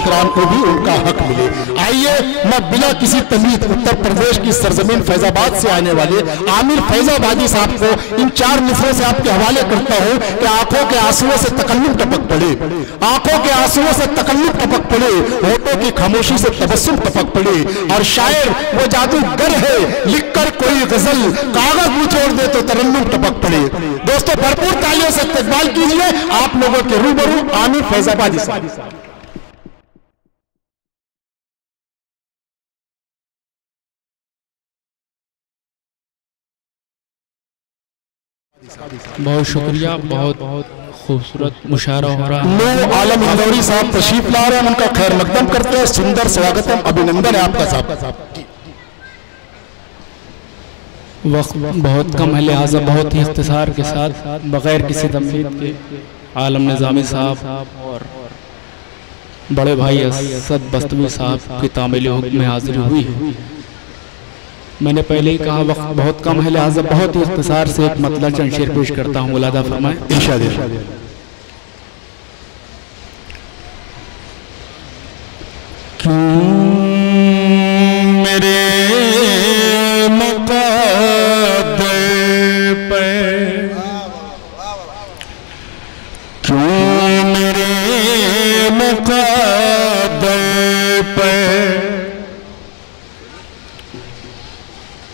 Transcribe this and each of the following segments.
कराम को भी उनका हक मिले। आइए मैं बिना किसी तमीज उत्तर प्रदेश की सरजमीन फैजाबाद से आने वाले आमिर फैजाबादी साहब को इन 4 मिसरों से आपके हवाले करता हूं कि आंखों के आंसुओं से तकल्लुम टपक पड़े, आंखों के आंसुओं से तकल्लुम टपक पड़े, होठों की खामोशी से तबस्सुम टपक पड़े, और शायर वो जादूगर है लिखकर कोई गजल कागज निचोड़ दे तो तरन्नुम टपक पड़े। दोस्तों भरपूर तालियों से इस्तकबाल कीजिए आप लोगों के रूबरू आमिर फैजाबादी साहब। बहुत शुक्रिया, बहुत खूबसूरत मुशायरा हो रहा है। नूर आलम इंदौरी साहब तशरीफ ला रहे हैं, उनका खैर मकदम करते हैं। सुंदर स्वागतम, अभिनंदन है आपका साहब। वक्त बहुत कम है, लिहाजा बहुत ही इख्तिसार के साथ बगैर किसी तमहीद के आलम निज़ामी साहब और बड़े भाई असद बस्तवी साहब की तामीली हुक्म में हाजिर हुई है। मैंने पहले ही कहा वक्त बहुत कम है, लिहाजा बहुत ही इख्तिसार से एक मतलब चंद शेर पेश करता हूँ। मुलादा फरमाएं। क्यों मेरे मुक़द्दर पे, क्यों मेरे मुक़द्दर पे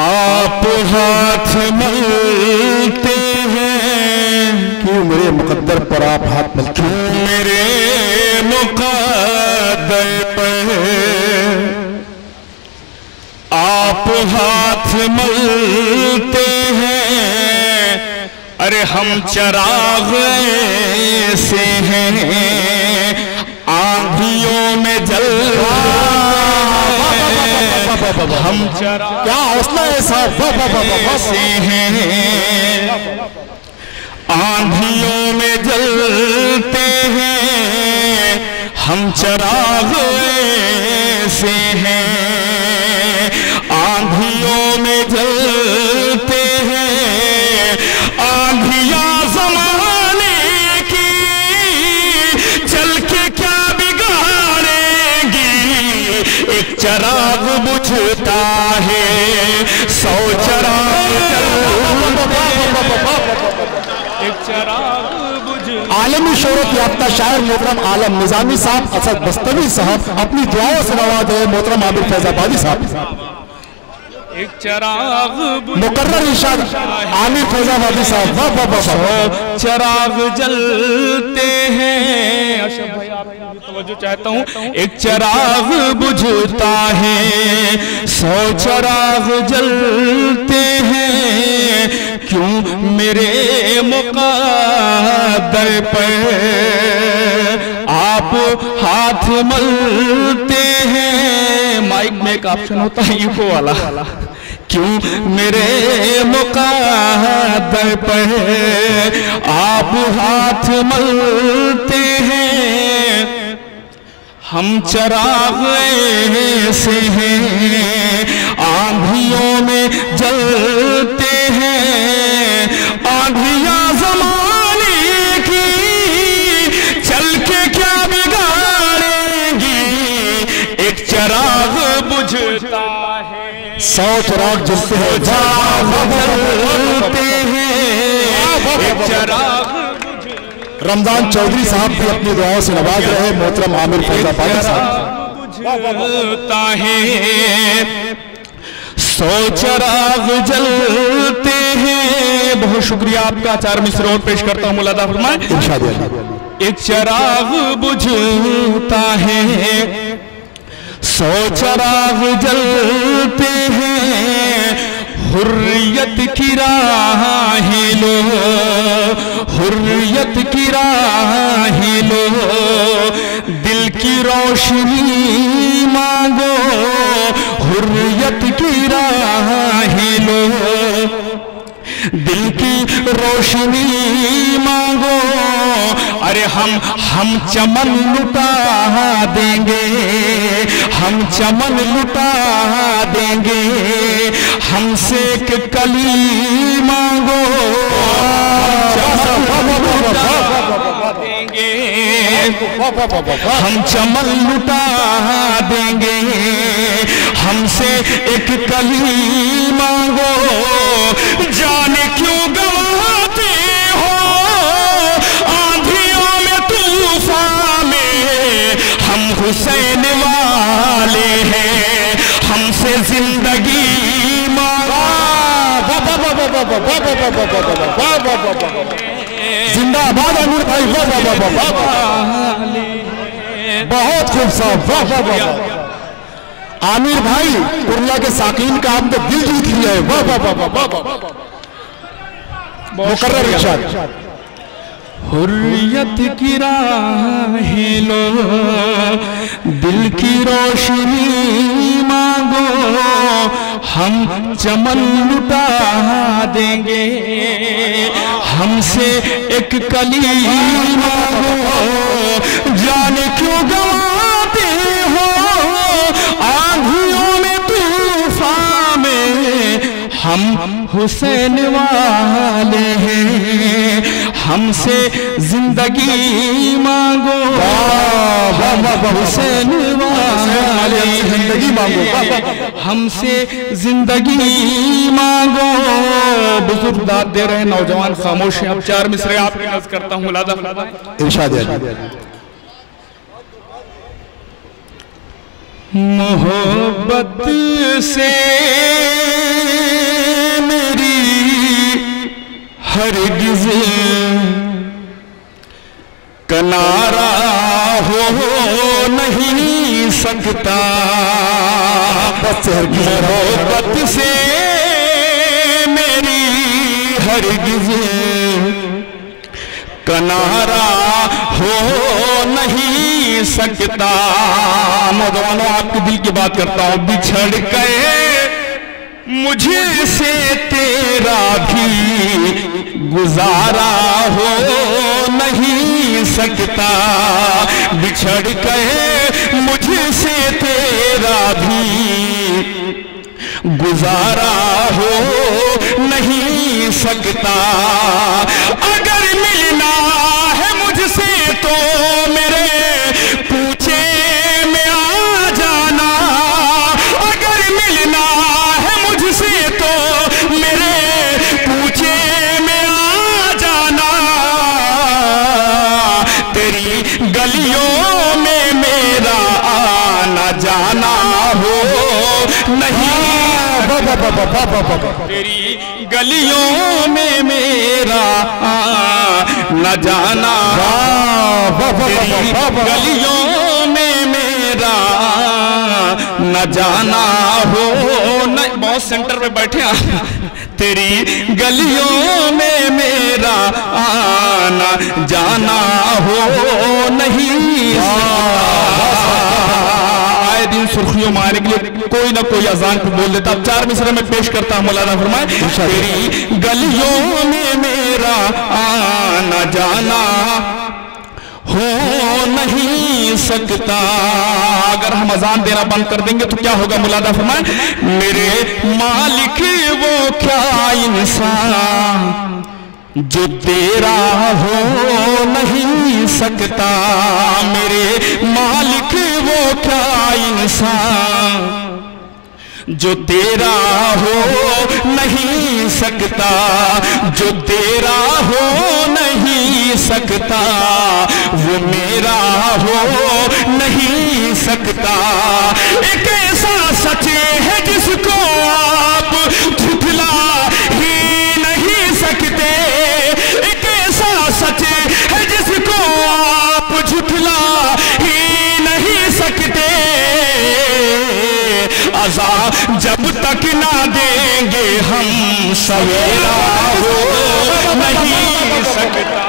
आप हाथ मलते हैं, क्यों मेरे मुक़द्दर पर आप हाथ मलते हैं, क्यों मेरे मुक़द्दर पर आप हाथ मलते हैं। अरे हम चराग ऐसे हैं आंधियों में जल, हम चराग क्या हौसला है साहब से हैं आंधियों में जलते हैं, हम चराग ऐसे हैं आंधियों में जलते हैं। आंधियां ज़माने की चल के क्या बिगाड़ेंगी, एक चराग बुझता है 100 चराग, एक चराग बुझ। आलमी शोहरत याफ्ता शायर मोहतरम आलम निज़ामी साहब असद बस्तवी साहब अपनी दुआओं से नवाज है मोहतरम आमिर फैजाबादी साहब। एक चराग मुकर्रर इरशाद आमिर फैजाबादी साहब। वाह वाह वाह। चराग जलते हैं, अशरफ भाई आप तवज्जो चाहता हूँ। एक चराग बुझता है 100 चराग जलते हैं, क्यों मेरे मुक़द्दर पर आप हाथ मलते हैं। माइक में एक ऑप्शन होता है ईको वाला, क्यों मेरे मुक़द्दर पर आप हाथ मलते हैं। हम चराग ऐसे हैं आंधियों में जलते हैं। आंधियां ज़माने की चल के क्या बिगाड़ेंगी, एक चराग बुझता है 100 चराग जलते हैं, एक चराग। रमजान चौधरी साहब भी अपनी दुआओं से नवाज रहे मोहतरम आमिर फैजाबादी साहब। बुझता है 100 चराग जलते हैं। बहुत शुक्रिया आपका। 4 मिसरे और पेश करता हूँ, मुलादा फरमाएं। एक चराग बुझता है 100 चराग जलते हैं। हुर्रियत की राहें लो, हुर्रियत की राहें रोशनी मांगो, हुर्रियत की राहें लो, दिल की रोशनी मांगो, अरे हम चमन लुटा देंगे, हम चमन लुटा देंगे, हमसे एक कली मांगो, हम चमन लुटा देंगे, हमसे एक कली मांगो, जाने क्यों गवाते हो आंधियों में तूफान में, हम हुसैन वाले हैं, हमसे जिंदगी मांगो। जिंदाबाद आमिर भाई, वाह वाह वाह वाह वाह, बहुत खूब साहब, वाह वाह वाह। आमिर भाई उर्ला के साकीन का आपने दिल जीत लिया है, वाह वाह वाह वाह वाह। मुकर्रर इरशाद। हुर्रियत की राहें लो, दिल की रोशनी मांगो, हम चमन लुटा देंगे, हमसे एक कली मांगो, जाने क्यों गवाते हो आंधियों में तूफान में, हम हुसैन वाले हैं, हमसे जिंदगी मांगो, हुसैन वाले जिंदगी मांगो, हमसे जिंदगी मांगो। बुजुर्ग दाद दे रहे हैं, नौजवान खामोश हैं। अब 4 मिसरे आपके अर्ज करता हूँ, मुलादा इरशाद। मोहब्बत से मेरी हरगिज़ किनारा हो नहीं सकता, मोहब्बत से मेरी हरगिज़ किनारा हो नहीं सकता। नौजवानों, आपके दिल की बात करता हूं, बिछड़ गए मुझसे तेरा भी गुजारा हो नहीं सकता, बिछड़ गए मुझसे तेरा भी गुजारा हो नहीं सकता। अगर मिलना है मुझसे तो मेरे पूछे में आ जाना, अगर मिलना है मुझसे तो मेरे पूछे में आ जाना, तेरी गलियों में मेरा आना जाना हो नहीं, तेरी गलियों में मेरा न जाना, तेरी गलियों में मेरा न जाना हो नहीं। बहुत सेंटर में बैठे आप, तेरी गलियों में मेरा आना जाना हो नहीं। आए दिन सुर्खियों मारने के लिए कोई ना कोई अजान पे बोल देता। अब 4 मिसरे में पेश करता हूं, मौलाना फरमाए, तेरी गलियों में मेरा आना जाना हो नहीं सकता। अगर हम अजान देना बंद कर देंगे तो क्या होगा? मुलादा फरमाए, मेरे मालिक वो क्या इंसान जो तेरा हो नहीं सकता, मेरे मालिक वो क्या इंसान जो तेरा हो नहीं सकता, जो तेरा हो नहीं सकता, वो मेरा हो नहीं सकता। एक ऐसा सच है जिसको आप झुठला ही नहीं सकते, एक ऐसा सच है जिसको आप झुठला ही नहीं सकते। अज़ा जब तक ना देंगे हम सवेरा हो नहीं सकता।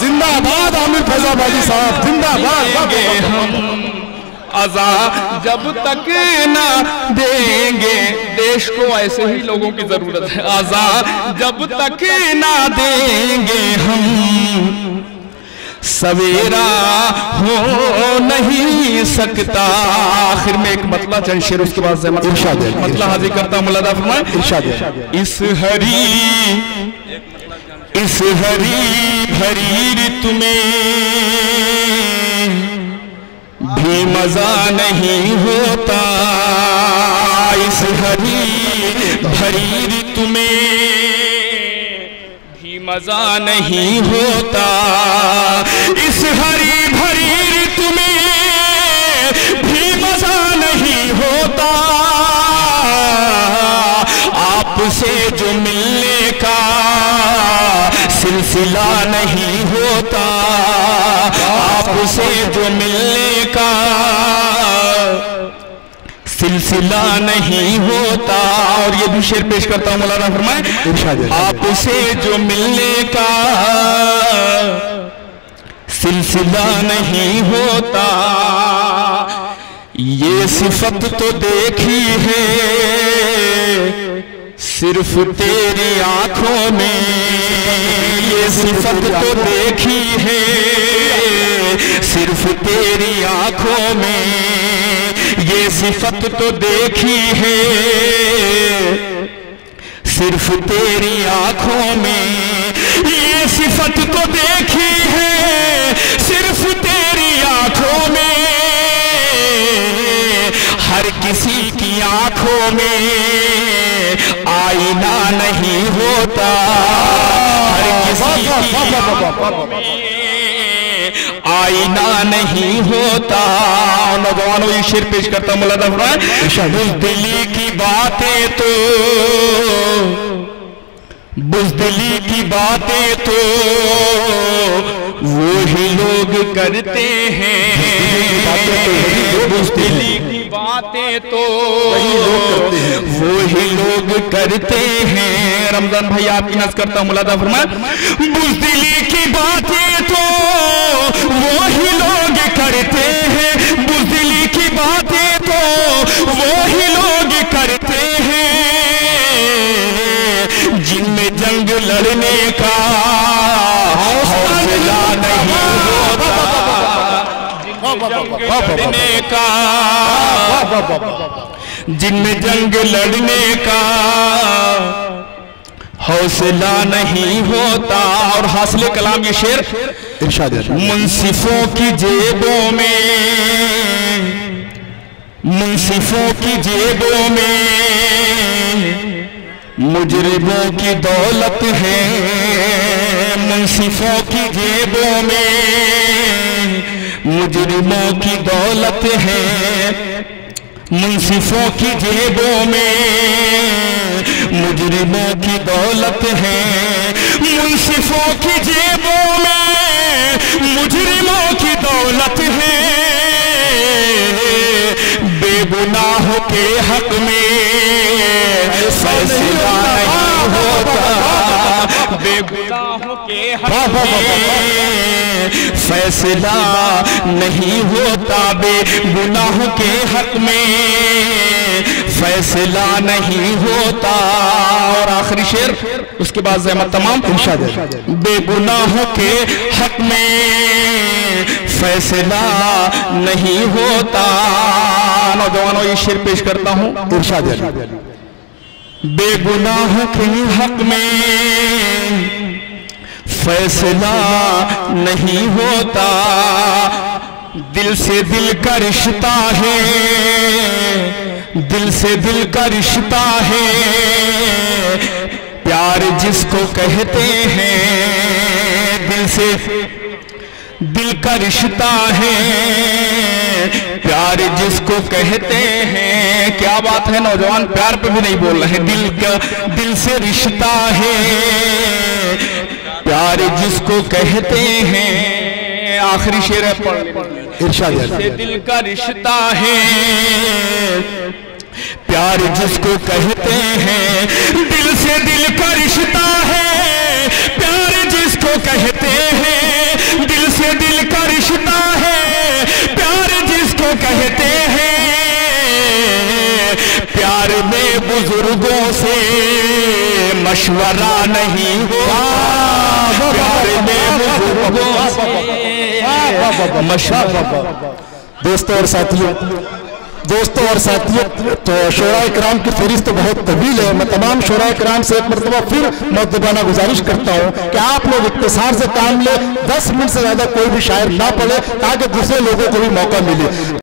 जिंदाबाद आमिर फैजाबादी साहब, जिंदाबाद। हम आजाद जब तक ना देंगे, देश को ऐसे ही लोगों की जरूरत है। आजाद जब तक ना देंगे हम, सवेरा हो नहीं सकता। आखिर में एक मतला चंद शेर, उसके बाद मतला हाजिर करता मुलादा फरमाए। इस हरी भरी ऋतु में भी मजा नहीं होता, इस हरी भरी ऋतु में भी मजा नहीं होता, इस हरी भरी ऋतु में भी मजा नहीं होता, आपसे जो मिलने का सिलसिला नहीं होता, आपसे जो मिलने का सिलसिला नहीं होता। और ये भी शेर पेश करता हूं, मौलाना फरमाए, आपसे जो मिलने का सिलसिला नहीं होता, ये सिफत तो देखी है सिर्फ तेरी आंखों में, ये सिफत तो देखी है सिर्फ तेरी आंखों में, ये सिफत तो देखी है सिर्फ तेरी आंखों में, ये सिफत तो देखी है सिर्फ तेरी आंखों में, हर किसी की आंखों में आईना नहीं होता, हर किसी की आंखों में आईना नहीं होता। नौजवानों ये शेर पेश करता मौलाना फरमाए, बुज़दिली की बातें तो, बुज़दिली की बातें तो वो ही लोग करते हैं, बुज़दिली की बातें तो वो ही लोग करते हैं। रमजान भाई आपकी नज़र करता मुलादा फरमाए, बुज़दिली की बातें तो वो ही लोग करते हैं, बुज़दिली की बातें तो वो ही लोग करते हैं, जिनमें जंग लड़ने का हौसला नहीं होता, लड़ने का, जिनमें जंग लड़ने का हौसला नहीं होता। और हासिल कलाम ये शेर, मुंसिफों की जेबों में, मुंसिफों की जेबों में मुजरिमों की दौलत है, मुंसिफों की जेबों में मुजरिमों की दौलत है, मुंसिफों की जेबों में मुजरिमों की दौलत है, मुंसिफों की जेबों में मुजरिमों की दौलत है, बेगुनाहों के हक में फैसला नहीं होता, बेगुनाहों के हक में फैसला नहीं होता, बेगुनाहों के हक में फैसला नहीं होता। और आखिरी शेर, उसके बाद ज़हमत तमाम, बेगुनाहों के हक में फैसला नहीं होता। नौजवानों ये शेर पेश करता हूँ, बेगुनाहों के हक में फैसला नहीं होता, दिल से दिल का रिश्ता है, दिल से दिल का रिश्ता है, प्यार जिसको कहते हैं, दिल से दिल का रिश्ता है, प्यार जिसको कहते हैं। क्या बात है नौजवान, प्यार पे भी नहीं बोल रहे, दिल से रिश्ता है, प्यार जिसको कहते हैं। आखिरी शेर है, दिल से दिल का रिश्ता है, प्यार जिसको कहते हैं, दिल से दिल का रिश्ता है, प्यार जिसको कहते हैं, दिल से दिल का रिश्ता है, प्यार जिसको कहते में बुजुर्गों से मशवरा नहीं हुआ, प्यार में बुजुर्गों से मशवरा। दोस्तों और साथियों, तो शोरा इकराम की फहरिस्त तो बहुत तवील है। मैं तमाम शोरा इकराम से एक मरतबा फिर मुअद्दबाना गुजारिश करता हूँ कि आप लोग इख्तिसार से काम ले, 10 मिनट से ज्यादा कोई भी शायर ना पढ़े ताकि दूसरे लोगों को भी मौका मिले।